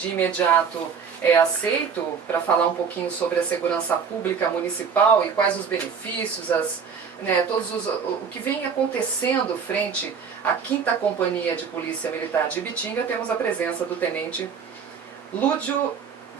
de imediato é aceito para falar um pouquinho sobre a segurança pública municipal e quais os benefícios, o que vem acontecendo frente à 5ª Companhia de Polícia Militar de Ibitinga. Temos a presença do Tenente Lúdio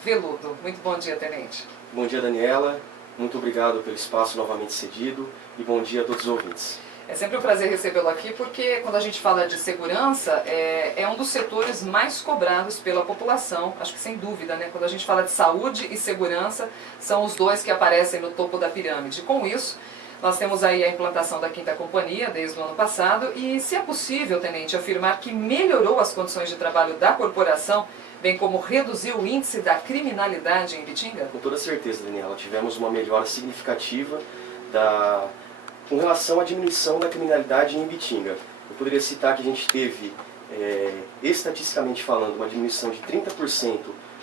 Veludo. Muito bom dia, Tenente. Bom dia, Daniela. Muito obrigado pelo espaço novamente cedido e bom dia a todos os ouvintes. É sempre um prazer recebê-lo aqui, porque quando a gente fala de segurança, é um dos setores mais cobrados pela população, acho que sem dúvida, né? Quando a gente fala de saúde e segurança, são os dois que aparecem no topo da pirâmide. Com isso, nós temos aí a implantação da 5ª Companhia desde o ano passado e, se é possível, Tenente, afirmar que melhorou as condições de trabalho da corporação, bem como reduziu o índice da criminalidade em Ibitinga? Com toda certeza, Daniela. Tivemos uma melhora significativa com relação à diminuição da criminalidade em Ibitinga. Eu poderia citar que a gente teve, estatisticamente falando, uma diminuição de 30%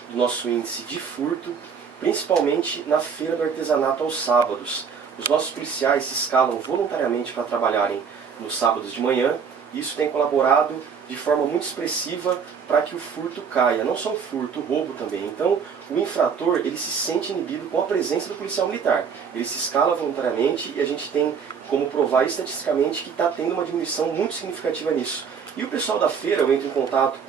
do nosso índice de furto, principalmente na feira do artesanato aos sábados. Os nossos policiais se escalam voluntariamente para trabalharem nos sábados de manhã, e isso tem colaborado de forma muito expressiva para que o furto caia. Não só o furto, o roubo também. Então, o infrator, ele se sente inibido com a presença do policial militar. Ele se escala voluntariamente e a gente tem como provar estatisticamente que está tendo uma diminuição muito significativa nisso. E o pessoal da feira, eu entro em contato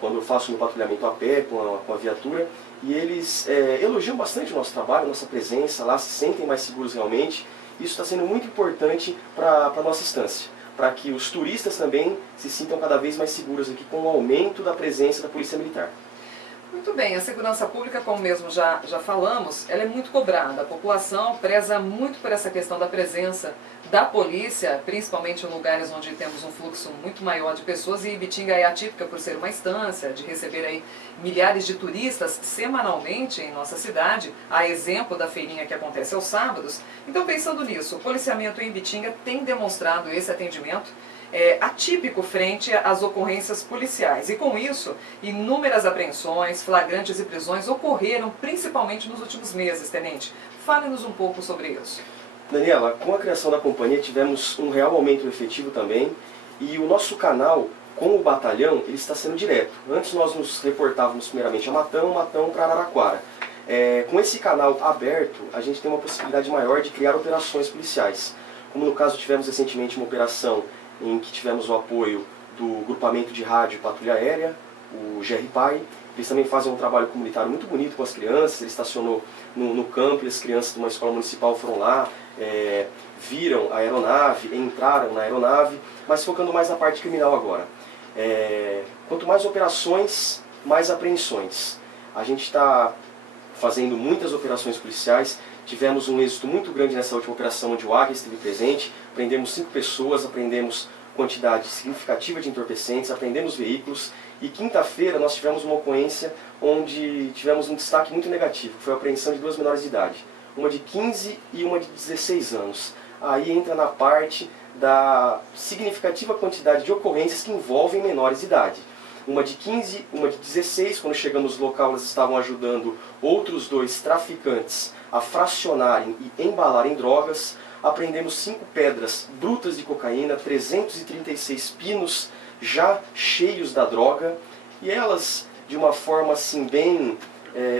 quando eu faço meu patrulhamento a pé, com a viatura, e eles elogiam bastante o nosso trabalho, a nossa presença lá, se sentem mais seguros realmente. Isso está sendo muito importante para a nossa instância, para que os turistas também se sintam cada vez mais seguros aqui com o aumento da presença da Polícia Militar. Muito bem, a segurança pública, como mesmo já falamos, ela é muito cobrada. A população preza muito por essa questão da presença da polícia, principalmente em lugares onde temos um fluxo muito maior de pessoas, e Ibitinga é atípica por ser uma instância de receber aí milhares de turistas semanalmente em nossa cidade, a exemplo da feirinha que acontece aos sábados. Então, pensando nisso, o policiamento em Ibitinga tem demonstrado esse atendimento atípico frente às ocorrências policiais. E com isso, inúmeras apreensões, flagrantes e prisões ocorreram principalmente nos últimos meses, Tenente. Fale-nos um pouco sobre isso. Daniela, com a criação da companhia tivemos um real aumento efetivo também, e o nosso canal com o batalhão ele está sendo direto. Antes nós nos reportávamos primeiramente a Matão para Araraquara. Com esse canal aberto, a gente tem uma possibilidade maior de criar operações policiais. Como no caso tivemos recentemente uma operação em que tivemos o apoio do grupamento de rádio e patrulha aérea, o GRPAI. Eles também fazem um trabalho comunitário muito bonito com as crianças. Ele estacionou no campo e as crianças de uma escola municipal foram lá, viram a aeronave, entraram na aeronave, mas focando mais na parte criminal agora. Quanto mais operações, mais apreensões. A gente está fazendo muitas operações policiais. Tivemos um êxito muito grande nessa última operação onde o Águia esteve presente. Prendemos 5 pessoas, apreendemos quantidade significativa de entorpecentes, apreendemos veículos. E quinta-feira nós tivemos uma ocorrência onde tivemos um destaque muito negativo, que foi a apreensão de 2 menores de idade. Uma de 15 e uma de 16 anos. Aí entra na parte da significativa quantidade de ocorrências que envolvem menores de idade. Uma de 15, uma de 16, quando chegamos no local elas estavam ajudando outros 2 traficantes a fracionarem e embalarem drogas. Apreendemos 5 pedras brutas de cocaína, 336 pinos já cheios da droga, e elas de uma forma assim bem,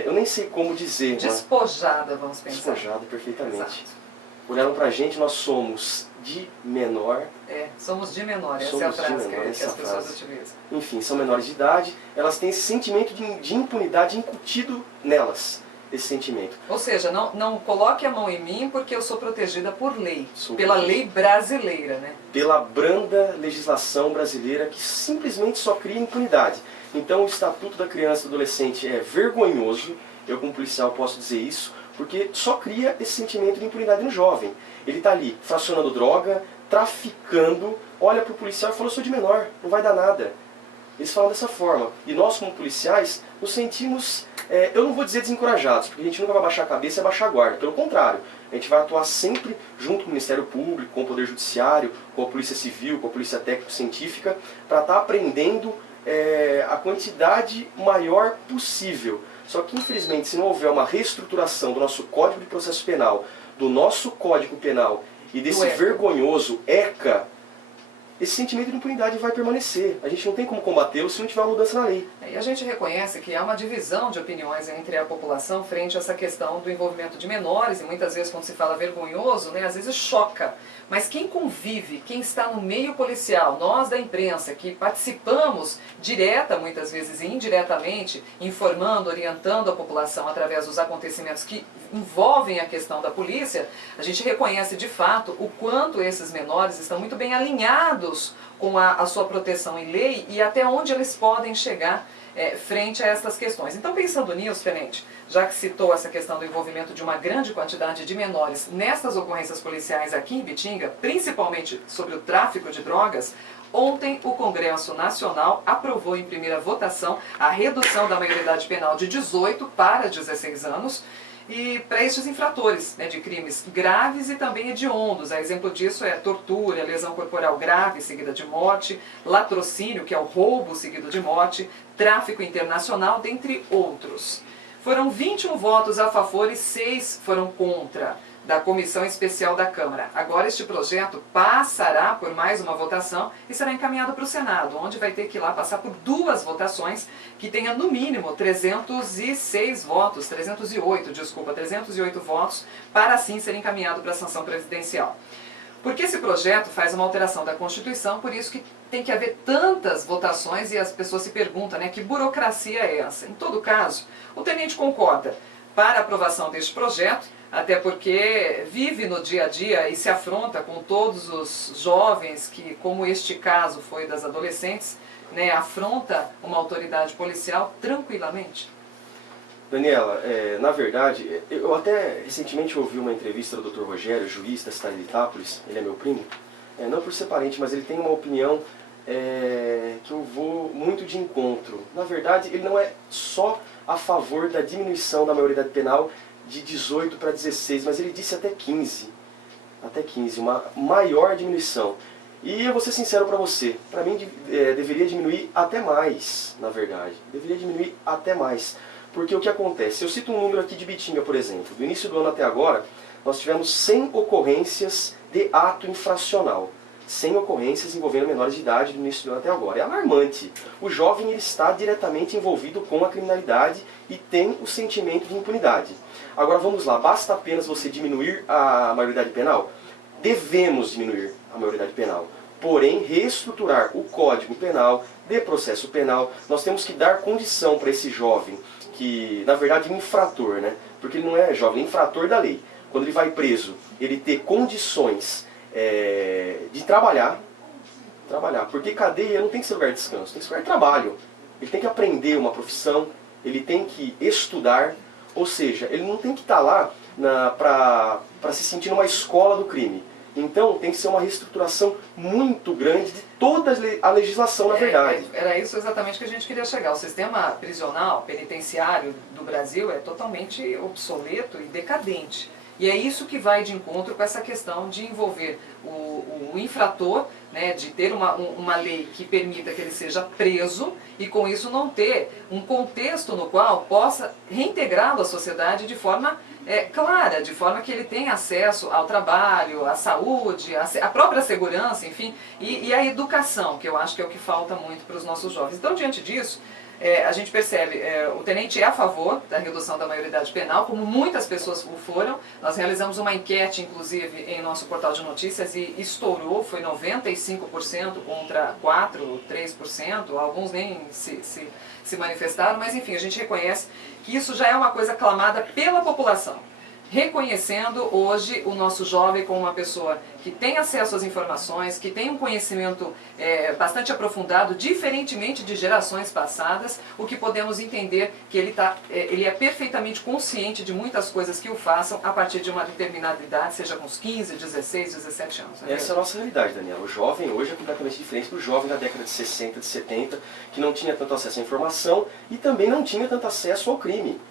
eu nem sei como dizer. Despojada, vamos pensar. Despojada, perfeitamente. Exato. Olharam pra gente, nós somos de menor. Somos de menor, essa é a frase que as pessoas utilizam. Enfim, são menores de idade, elas têm esse sentimento de impunidade incutido nelas, esse sentimento. Ou seja, não coloque a mão em mim porque eu sou protegida por lei, pela lei brasileira, né? Pela branda legislação brasileira que simplesmente só cria impunidade. Então o Estatuto da Criança e do Adolescente é vergonhoso, eu como policial posso dizer isso, porque só cria esse sentimento de impunidade no jovem. Ele está ali fracionando droga, traficando, olha para o policial e fala: eu sou de menor, não vai dar nada. Eles falam dessa forma. E nós, como policiais, nos sentimos, eu não vou dizer desencorajados, porque a gente nunca vai baixar a cabeça e baixar a guarda. Pelo contrário, a gente vai atuar sempre junto com o Ministério Público, com o Poder Judiciário, com a Polícia Civil, com a Polícia Técnico-Científica, para estar aprendendo a quantidade maior possível. Só que, infelizmente, se não houver uma reestruturação do nosso Código de Processo Penal, do nosso Código Penal e desse vergonhoso ECA, esse sentimento de impunidade vai permanecer. A gente não tem como combatê-lo se não tiver uma mudança na lei. E a gente reconhece que há uma divisão de opiniões entre a população frente a essa questão do envolvimento de menores, e muitas vezes quando se fala vergonhoso, né, às vezes choca. Mas quem convive, quem está no meio policial, nós da imprensa, que participamos direta, muitas vezes e indiretamente, informando, orientando a população através dos acontecimentos que envolvem a questão da polícia, a gente reconhece de fato o quanto esses menores estão muito bem alinhados com a sua proteção em lei e até onde eles podem chegar frente a essas questões. Então, pensando nisso, Tenente, já que citou essa questão do envolvimento de uma grande quantidade de menores nestas ocorrências policiais aqui em Ibitinga, principalmente sobre o tráfico de drogas, ontem o Congresso Nacional aprovou em primeira votação a redução da maioridade penal de 18 para 16 anos, e para estes infratores, né, de crimes graves e também hediondos. A exemplo disso é tortura, lesão corporal grave seguida de morte, latrocínio, que é o roubo seguido de morte, tráfico internacional, dentre outros. Foram 21 votos a favor e 6 foram contra, da Comissão Especial da Câmara. Agora este projeto passará por mais uma votação e será encaminhado para o Senado, onde vai ter que ir lá passar por 2 votações que tenha no mínimo 308 votos, para assim ser encaminhado para a sanção presidencial. Porque esse projeto faz uma alteração da Constituição, por isso que tem que haver tantas votações e as pessoas se perguntam, né, que burocracia é essa? Em todo caso, o tenente concorda para a aprovação deste projeto, até porque vive no dia a dia e se afronta com todos os jovens que, como este caso foi das adolescentes, né, afronta uma autoridade policial tranquilamente. Daniela, na verdade, eu até recentemente ouvi uma entrevista do Dr. Rogério, juiz da cidade de Itápolis, ele é meu primo, não por ser parente, mas ele tem uma opinião que eu vou muito de encontro. Na verdade, ele não é só a favor da diminuição da maioridade penal de 18 para 16, mas ele disse até 15, uma maior diminuição. E eu vou ser sincero para você, para mim deveria diminuir até mais, na verdade, deveria diminuir até mais. Porque o que acontece? Eu cito um número aqui de Ibitinga, por exemplo. Do início do ano até agora, nós tivemos 100 ocorrências de ato infracional. 100 ocorrências envolvendo menores de idade do início do ano até agora. É alarmante. O jovem ele está diretamente envolvido com a criminalidade e tem o sentimento de impunidade. Agora vamos lá, basta apenas você diminuir a maioridade penal? Devemos diminuir a maioridade penal. Porém, reestruturar o Código Penal, de processo penal, nós temos que dar condição para esse jovem, que na verdade é um infrator, né? Porque ele não é jovem, é infrator da lei. Quando ele vai preso, ele ter condições de trabalhar, porque cadeia não tem que ser lugar de descanso, tem que ser lugar de trabalho. Ele tem que aprender uma profissão, ele tem que estudar, ou seja, ele não tem que estar lá para se sentir numa escola do crime. Então tem que ser uma reestruturação muito grande de toda a legislação, na verdade. Era isso exatamente que a gente queria chegar. O sistema prisional, penitenciário do Brasil é totalmente obsoleto e decadente. E é isso que vai de encontro com essa questão de envolver o infrator, né, de ter uma lei que permita que ele seja preso e com isso não ter um contexto no qual possa reintegrá-lo à sociedade de forma clara, de forma que ele tenha acesso ao trabalho, à saúde, à própria segurança, enfim, e à educação, que eu acho que é o que falta muito para os nossos jovens. Então, diante disso, a gente percebe, o tenente é a favor da redução da maioridade penal, como muitas pessoas o foram. Nós realizamos uma enquete, inclusive, em nosso portal de notícias e estourou, foi 95% contra 4% ou 3%, alguns nem se manifestaram, mas enfim, a gente reconhece que isso já é uma coisa clamada pela população. Reconhecendo hoje o nosso jovem como uma pessoa que tem acesso às informações, que tem um conhecimento bastante aprofundado, diferentemente de gerações passadas, o que podemos entender que ele é perfeitamente consciente de muitas coisas que o façam a partir de uma determinada idade, seja com os 15, 16, 17 anos. Né? Essa é a nossa realidade, Daniela. O jovem hoje é completamente diferente do jovem da década de 60, de 70, que não tinha tanto acesso à informação e também não tinha tanto acesso ao crime.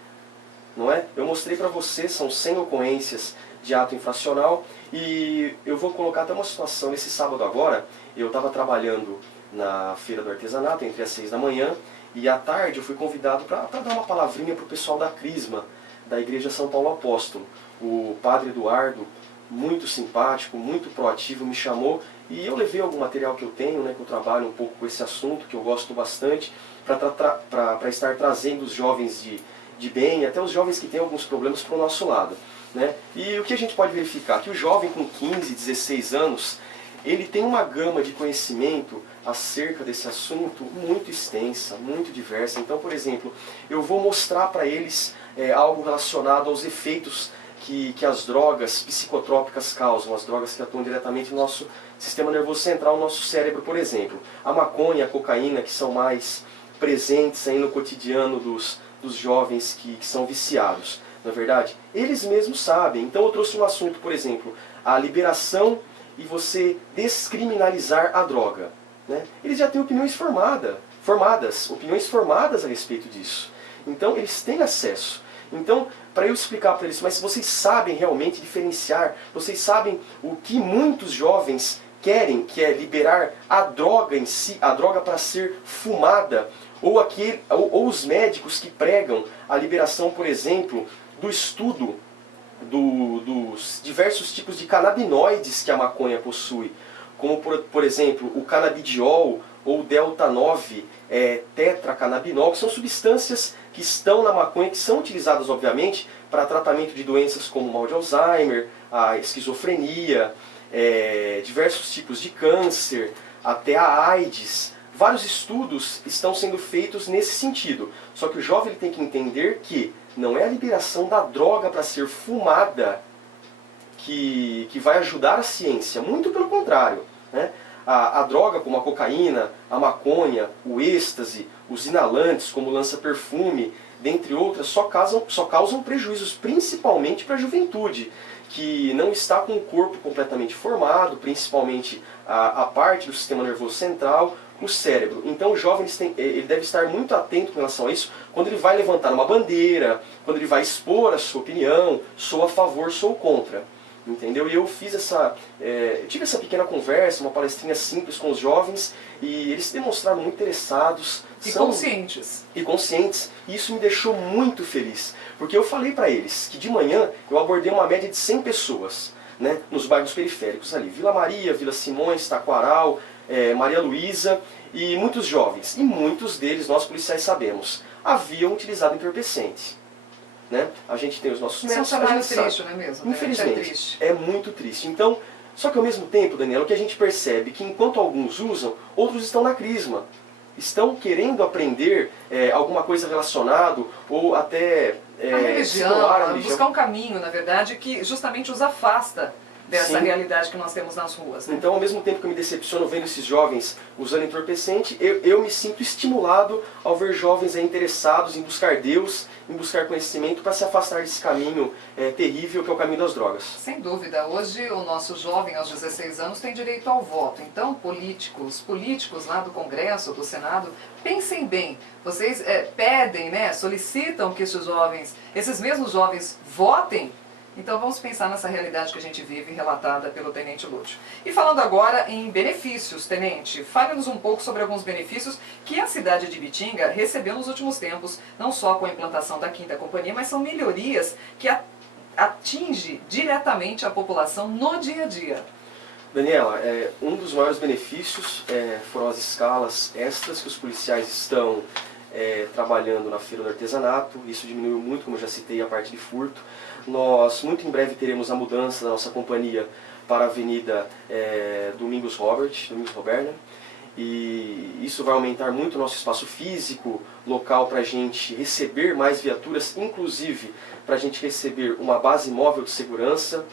Não é? Eu mostrei para você, são 100 ocorrências de ato infracional e eu vou colocar até uma situação. Nesse sábado agora, eu estava trabalhando na feira do artesanato entre as 6 da manhã e à tarde eu fui convidado para dar uma palavrinha para o pessoal da Crisma, da Igreja São Paulo Apóstolo. O padre Eduardo, muito simpático, muito proativo, me chamou e eu levei algum material que eu tenho, né, que eu trabalho um pouco com esse assunto, que eu gosto bastante, para estar trazendo os jovens de bem, até os jovens que têm alguns problemas para o nosso lado, né? E o que a gente pode verificar? Que o jovem com 15, 16 anos, ele tem uma gama de conhecimento acerca desse assunto muito extensa, muito diversa. Então, por exemplo, eu vou mostrar para eles algo relacionado aos efeitos que as drogas psicotrópicas causam, as drogas que atuam diretamente no nosso sistema nervoso central, no nosso cérebro, por exemplo. A maconha, a cocaína, que são mais presentes aí no cotidiano dos jovens que são viciados, não é verdade? Eles mesmos sabem. Então eu trouxe um assunto, por exemplo, a liberação e você descriminalizar a droga, né? Eles já têm opiniões opiniões formadas a respeito disso. Então eles têm acesso. Então, para eu explicar para eles, mas vocês sabem realmente diferenciar, vocês sabem o que muitos jovens querem, que é liberar a droga em si, a droga para ser fumada, ou os médicos que pregam a liberação, por exemplo, do estudo dos diversos tipos de canabinoides que a maconha possui, como por exemplo o canabidiol ou delta-9 tetracannabinol, que são substâncias que estão na maconha, que são utilizadas obviamente para tratamento de doenças como o mal de Alzheimer, a esquizofrenia, diversos tipos de câncer, até a AIDS. Vários estudos estão sendo feitos nesse sentido. Só que o jovem ele tem que entender que não é a liberação da droga para ser fumada que vai ajudar a ciência. Muito pelo contrário, né? A droga como a cocaína, a maconha, o êxtase, os inalantes como o lança-perfume, dentre outras, só causam prejuízos, principalmente para a juventude, que não está com o corpo completamente formado, principalmente a parte do sistema nervoso central, o cérebro. Então o jovem ele deve estar muito atento com relação a isso quando ele vai levantar uma bandeira, quando ele vai expor a sua opinião, sou a favor, sou contra. Entendeu? E eu tive essa pequena conversa, uma palestrinha simples com os jovens, e eles se demonstraram muito interessados. Conscientes. E conscientes. E isso me deixou muito feliz. Porque eu falei para eles que de manhã eu abordei uma média de 100 pessoas, né, nos bairros periféricos ali. Vila Maria, Vila Simões, Taquaral, Maria Luísa, e muitos jovens. E muitos deles, nós policiais sabemos, haviam utilizado entorpecente. Né? A gente tem os nossos métodos. Isso é um cenário triste, não é mesmo? Infelizmente, é muito triste. Então, só que ao mesmo tempo, Daniela, o que a gente percebe é que enquanto alguns usam, outros estão na crisma. Estão querendo aprender alguma coisa relacionada, ou até a religião, buscar um caminho, na verdade, que justamente os afasta dessa realidade que nós temos nas ruas. Né? Então, ao mesmo tempo que eu me decepciono vendo esses jovens usando entorpecente, eu me sinto estimulado ao ver jovens interessados em buscar Deus, em buscar conhecimento para se afastar desse caminho terrível que é o caminho das drogas. Sem dúvida. Hoje o nosso jovem aos 16 anos tem direito ao voto. Então, políticos lá do Congresso, do Senado, pensem bem. Vocês pedem, né, solicitam que esses mesmos jovens votem. Então vamos pensar nessa realidade que a gente vive, relatada pelo Tenente Lúcio. E falando agora em benefícios, Tenente, fale-nos um pouco sobre alguns benefícios que a cidade de Ibitinga recebeu nos últimos tempos, não só com a implantação da 5ª Companhia, mas são melhorias que atingem diretamente a população no dia a dia. Daniela, um dos maiores benefícios foram as escalas extras que os policiais estão trabalhando na Feira do Artesanato. Isso diminuiu muito, como eu já citei, a parte de furto. Nós, muito em breve, teremos a mudança da nossa companhia para a Avenida Domingos Roberna. E isso vai aumentar muito o nosso espaço físico, local para a gente receber mais viaturas, inclusive para a gente receber uma base móvel de segurança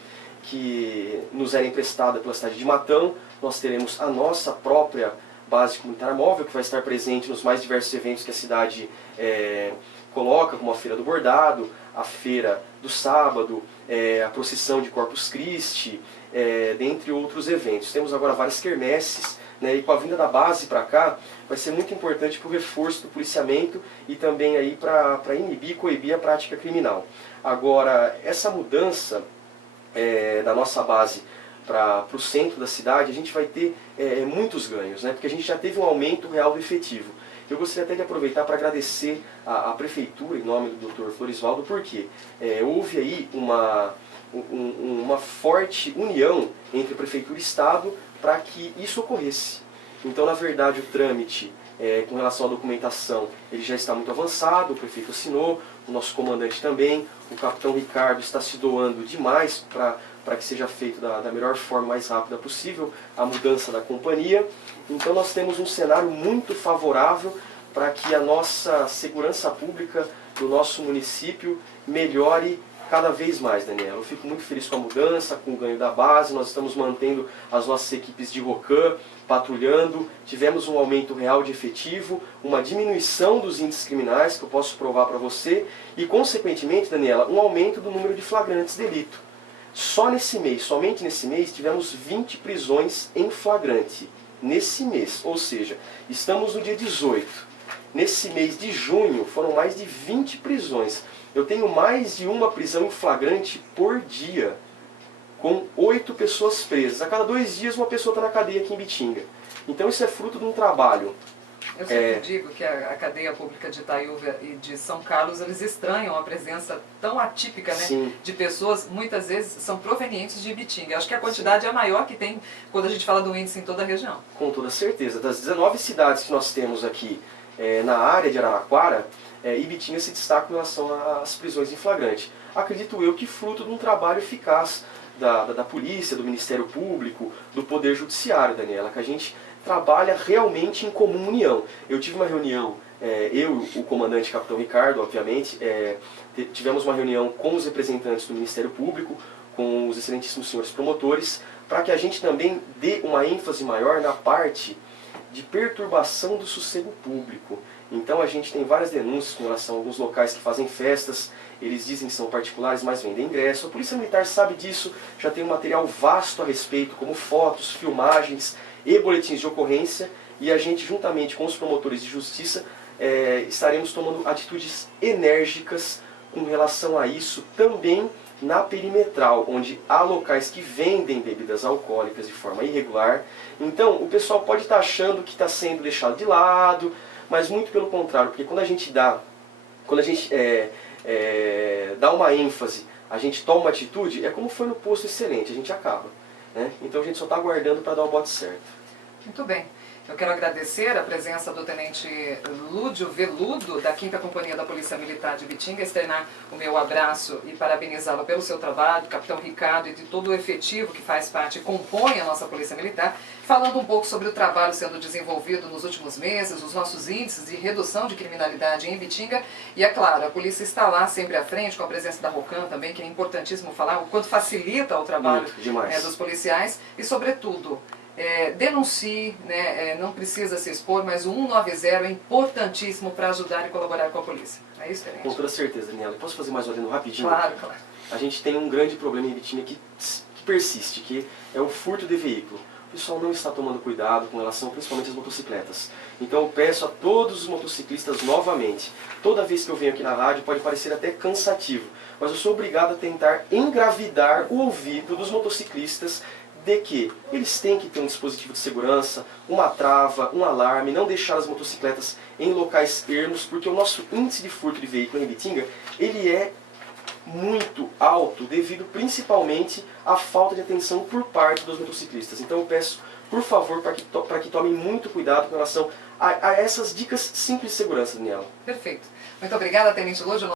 que nos era emprestada pela cidade de Matão. Nós teremos a nossa própria base comunitária móvel, que vai estar presente nos mais diversos eventos que a cidade coloca, como a Feira do Bordado, a Feira do Sábado, a procissão de Corpus Christi, dentre outros eventos. Temos agora várias quermesses, né, e com a vinda da base para cá, vai ser muito importante para o reforço do policiamento e também aí para inibir e coibir a prática criminal. Agora, essa mudança da nossa base para o centro da cidade, a gente vai ter muitos ganhos, né, porque a gente já teve um aumento real do efetivo. Eu gostaria até de aproveitar para agradecer a Prefeitura, em nome do Dr. Florisvaldo, porque houve aí uma forte união entre Prefeitura e Estado para que isso ocorresse. Então, na verdade, o trâmite com relação à documentação, ele já está muito avançado, o prefeito assinou, o nosso comandante também, o capitão Ricardo está se doando demais para que seja feito da melhor forma, mais rápida possível, a mudança da companhia. Então nós temos um cenário muito favorável para que a nossa segurança pública do nosso município melhore cada vez mais, Daniela. Eu fico muito feliz com a mudança, com o ganho da base, nós estamos mantendo as nossas equipes de ROCAM patrulhando, tivemos um aumento real de efetivo, uma diminuição dos índices criminais, que eu posso provar para você, e consequentemente, Daniela, um aumento do número de flagrantes de delito. Só nesse mês, somente nesse mês, tivemos 20 prisões em flagrante. Nesse mês, ou seja, estamos no dia 18. Nesse mês de junho foram mais de 20 prisões. Eu tenho mais de uma prisão em flagrante por dia, com 8 pessoas presas. A cada 2 dias uma pessoa está na cadeia aqui em Ibitinga. Então isso é fruto de um trabalho. Eu sempre digo que a cadeia pública de Itaiúva e de São Carlos, eles estranham a presença tão atípica, né, de pessoas, muitas vezes são provenientes de Ibitinga. Acho que a quantidade é a maior que tem quando a gente fala do índice em toda a região. Com toda certeza. Das 19 cidades que nós temos aqui na área de Araraquara, Ibitinga se destaca em relação às prisões em flagrante. Acredito eu que fruto de um trabalho eficaz da polícia, do Ministério Público, do Poder Judiciário, Daniela, que a gente trabalha realmente em comum união. Eu tive uma reunião, eu e o comandante Capitão Ricardo, obviamente, tivemos uma reunião com os representantes do Ministério Público, com os excelentíssimos senhores promotores, para que a gente também dê uma ênfase maior na parte de perturbação do sossego público. Então a gente tem várias denúncias com relação a alguns locais que fazem festas, eles dizem que são particulares, mas vendem ingresso. A Polícia Militar sabe disso, já tem um material vasto a respeito, como fotos, filmagens e boletins de ocorrência, e a gente, juntamente com os promotores de justiça, estaremos tomando atitudes enérgicas com relação a isso, também na perimetral, onde há locais que vendem bebidas alcoólicas de forma irregular. Então o pessoal pode estar achando que está sendo deixado de lado, mas muito pelo contrário, porque quando a gente dá uma ênfase, a gente toma uma atitude, é como foi no posto excelente, a gente acaba. Né? Então a gente só está aguardando para dar o bote certo. Muito bem. Eu quero agradecer a presença do Tenente Lúdio Veludo, da 5ª Companhia da Polícia Militar de Ibitinga, externar o meu abraço e parabenizá-lo pelo seu trabalho, Capitão Ricardo, e de todo o efetivo que faz parte e compõe a nossa Polícia Militar, falando um pouco sobre o trabalho sendo desenvolvido nos últimos meses, os nossos índices de redução de criminalidade em Ibitinga, e é claro, a polícia está lá sempre à frente, com a presença da ROCAM também, que é importantíssimo falar, o quanto facilita o trabalho dos policiais, e sobretudo, denuncie, né, não precisa se expor, mas o 190 é importantíssimo para ajudar e colaborar com a polícia. É isso, Tenente? Com toda certeza, Daniela. Posso fazer mais um adendo rapidinho? Claro, claro. A gente tem um grande problema em Ibitinga que persiste, que é o furto de veículo. O pessoal não está tomando cuidado com relação principalmente às motocicletas. Então eu peço a todos os motociclistas novamente, toda vez que eu venho aqui na rádio pode parecer até cansativo, mas eu sou obrigado a tentar engravidar o ouvido dos motociclistas de que eles têm que ter um dispositivo de segurança, uma trava, um alarme, não deixar as motocicletas em locais ermos, porque o nosso índice de furto de veículo em Ibitinga, ele é muito alto, devido principalmente à falta de atenção por parte dos motociclistas. Então eu peço, por favor, para que tomem muito cuidado com relação a essas dicas simples de segurança, Daniela. Perfeito. Muito obrigada, Tenente Lúdio.